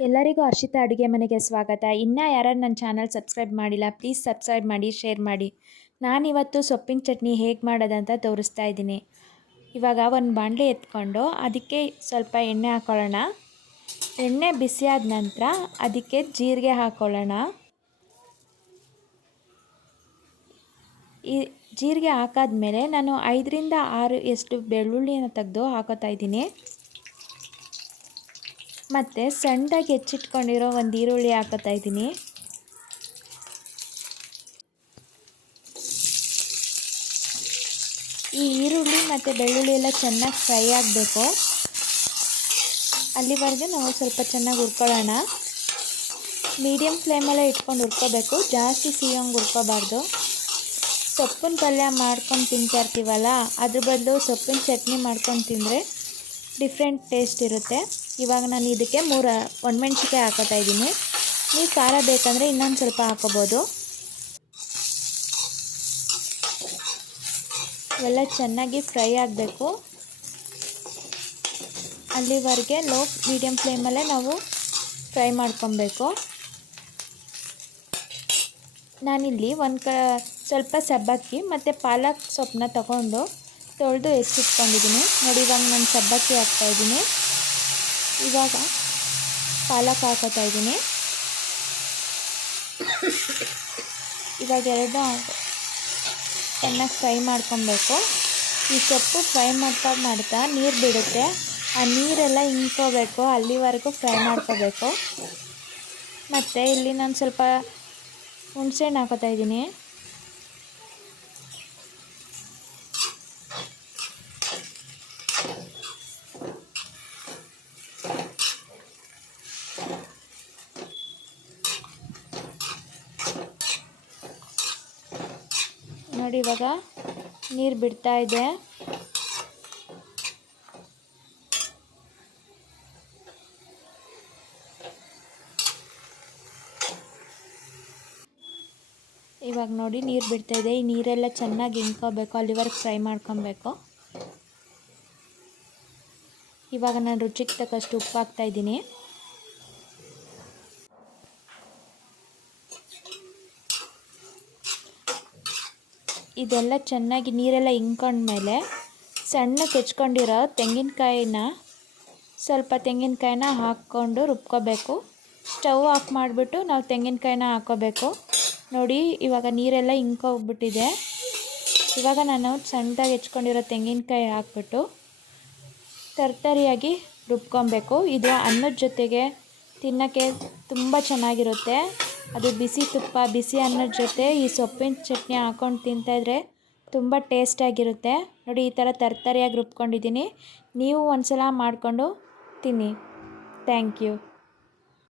ಎಲ್ಲರಿಗೂ ಅರ್ಷಿತ ಅಡುಗೆ ಮನೆಗೆ ಸ್ವಾಗತ. ಇನ್ನೂ ಯಾರು ನನ್ನ ಚಾನಲ್ ಸಬ್ಸ್ಕ್ರೈಬ್ ಮಾಡಿಲ್ಲ, ಪ್ಲೀಸ್ ಸಬ್ಸ್ಕ್ರೈಬ್ ಮಾಡಿ, ಶೇರ್ ಮಾಡಿ. ನಾನಿವತ್ತು ಸೊಪ್ಪಿನ ಚಟ್ನಿ ಹೇಗೆ ಮಾಡೋದಂತ ತೋರಿಸ್ತಾ ಇದ್ದೀನಿ. ಇವಾಗ ಒಂದು ಬಾಣಲೆ ಎತ್ಕೊಂಡು ಅದಕ್ಕೆ ಸ್ವಲ್ಪ ಎಣ್ಣೆ ಹಾಕ್ಕೊಳ್ಳೋಣ ಎಣ್ಣೆ ಬಿಸಿಯಾದ ನಂತರ ಅದಕ್ಕೆ ಜೀರಿಗೆ ಹಾಕ್ಕೊಳ್ಳೋಣ ಈ ಜೀರಿಗೆ ಹಾಕಾದ ಮೇಲೆ ನಾನು ಐದರಿಂದ ಆರು ಎಷ್ಟು ಬೆಳ್ಳುಳ್ಳಿಯನ್ನು ತೆಗೆದು ಹಾಕೋತಾ ಇದ್ದೀನಿ. ಮತ್ತು ಸಣ್ಣದಾಗಿ ಹೆಚ್ಚಿಟ್ಕೊಂಡಿರೋ ಒಂದು ಈರುಳ್ಳಿ ಹಾಕೋತಾ ಇದ್ದೀನಿ. ಈ ಈರುಳ್ಳಿ ಮತ್ತು ಬೆಳ್ಳುಳ್ಳಿ ಎಲ್ಲ ಚೆನ್ನಾಗಿ ಫ್ರೈ ಆಗಬೇಕು. ಅಲ್ಲಿವರೆಗೆ ನಾವು ಸ್ವಲ್ಪ ಚೆನ್ನಾಗಿ ಹುರ್ಕೊಳ್ಳೋಣ. ಮೀಡಿಯಮ್ ಫ್ಲೇಮಲ್ಲೇ ಇಟ್ಕೊಂಡು ಹುರ್ಕೋಬೇಕು. ಜಾಸ್ತಿ ಸಿಹಿಯಂಗೆ ಹುರ್ಕೋಬಾರ್ದು. ಸೊಪ್ಪಿನ ಪಲ್ಯ ಮಾಡ್ಕೊಂಡು ತಿಂತಾ ಇರ್ತೀವಲ್ಲ, ಅದ್ರ ಬದಲು ಸೊಪ್ಪಿನ ಚಟ್ನಿ ಮಾಡ್ಕೊಂಡು ತಿಂದರೆ ಡಿಫ್ರೆಂಟ್ ಟೇಸ್ಟ್ ಇರುತ್ತೆ. ಇವಾಗ ನಾನು ಇದಕ್ಕೆ ಮೂರು ಒಣಮೆಣ್ಸಿಕಾಯಿ ಹಾಕೋತಾ ಇದ್ದೀನಿ. ನೀವು ಖಾರ ಬೇಕಂದರೆ ಇನ್ನೊಂದು ಸ್ವಲ್ಪ ಹಾಕೋಬೋದು. ಎಲ್ಲ ಚೆನ್ನಾಗಿ ಫ್ರೈ ಆಗಬೇಕು. ಅಲ್ಲಿವರೆಗೆ ಲೋ ಮೀಡಿಯಮ್ ಫ್ಲೇಮಲ್ಲೇ ನಾವು ಫ್ರೈ ಮಾಡ್ಕೊಬೇಕು. ನಾನಿಲ್ಲಿ ಒಂದು ಕ ಸ್ವಲ್ಪ ಸಬ್ಬಕ್ಕಿ ಮತ್ತು ಪಾಲಕ್ ಸೊಪ್ಪನ್ನ ತಗೊಂಡು ತೊಳೆದು ಇಟ್ಕೊಂಡಿದ್ದೀನಿ. ನೋಡಿ ಇವಾಗ ನಾನು ಸಬ್ಬಕ್ಕಿ ಹಾಕ್ತಾಯಿದ್ದೀನಿ ಇವಾಗ ಪಾಲಕ್ ಹಾಕೋತಾ ಇದ್ದೀನಿ. ಇವಾಗ ಎರಡು ಚೆನ್ನಾಗಿ ಫ್ರೈ ಮಾಡ್ಕೊಬೇಕು. ಈ ಸೊಪ್ಪು ಫ್ರೈ ಮಾಡ್ತಾ ಮಾಡ್ತಾ ನೀರು ಬಿಡುತ್ತೆ. ಆ ನೀರೆಲ್ಲ ಹಿಂಕೋಬೇಕು ಅಲ್ಲಿವರೆಗೂ ಫ್ರೈ ಮಾಡ್ಕೋಬೇಕು. ಮತ್ತು ಇಲ್ಲಿ ನಾನು ಸ್ವಲ್ಪ ಹುಣಸೆಹಣ್ಣು ಹಾಕೋತಾ ಇದ್ದೀನಿ. ನೋಡಿ ಇವಾಗ ನೀರು ಬಿಡ್ತಾ ಇದೆ. ಇವಾಗ ನೋಡಿ ನೀರು ಬಿಡ್ತಾ ಇದೆ. ಈ ನೀರೆಲ್ಲ ಚೆನ್ನಾಗಿ ಇಂಕೋಬೇಕು ಅಲ್ಲಿವರೆಗೆ ಫ್ರೈ ಮಾಡ್ಕೊಬೇಕು. ಇವಾಗ ನಾನು ರುಚಿಗೆ ತಕ್ಕಷ್ಟು ಉಪ್ಪು ಹಾಕ್ತಾ ಇದೆಲ್ಲ ಚೆನ್ನಾಗಿ ನೀರೆಲ್ಲ ಇಂಕೊಂಡ್ಮೇಲೆ ಸಣ್ಣ ಹೆಚ್ಕೊಂಡಿರೋ ತೆಂಗಿನಕಾಯಿನ, ಸ್ವಲ್ಪ ತೆಂಗಿನಕಾಯಿನ ಹಾಕ್ಕೊಂಡು ರುಬ್ಕೋಬೇಕು. ಸ್ಟವ್ ಆಫ್ ಮಾಡಿಬಿಟ್ಟು ನಾವು ತೆಂಗಿನಕಾಯಿನ ಹಾಕ್ಕೋಬೇಕು. ನೋಡಿ, ಇವಾಗ ನೀರೆಲ್ಲ ಇಂಕೋಗ್ಬಿಟ್ಟಿದೆ. ಇವಾಗ ನಾನು ಸಣ್ಣದಾಗಿ ಹೆಚ್ಕೊಂಡಿರೋ ತೆಂಗಿನಕಾಯಿ ಹಾಕ್ಬಿಟ್ಟು ತರ್ತರಿಯಾಗಿ ರುಬ್ಕೊಬೇಕು. ಇದು ಅನ್ನದ ಜೊತೆಗೆ ತಿನ್ನೋಕ್ಕೆ ತುಂಬ ಚೆನ್ನಾಗಿರುತ್ತೆ. ಅದು ಬಿಸಿ ತುಪ್ಪ, ಬಿಸಿ ಅನ್ನದ ಜೊತೆ ಈ ಸೊಪ್ಪಿನ ಚಟ್ನಿ ಹಾಕೊಂಡು ತಿಂತಾಯಿದ್ರೆ ತುಂಬ ಟೇಸ್ಟಾಗಿರುತ್ತೆ ನೋಡಿ, ಈ ಥರ ತರ್ತರಿಯಾಗಿ ರುಬ್ಕೊಂಡಿದ್ದೀನಿ. ನೀವು ಒಂದು ಸಲ ಮಾಡಿಕೊಂಡು ತಿನ್ನಿ. Thank you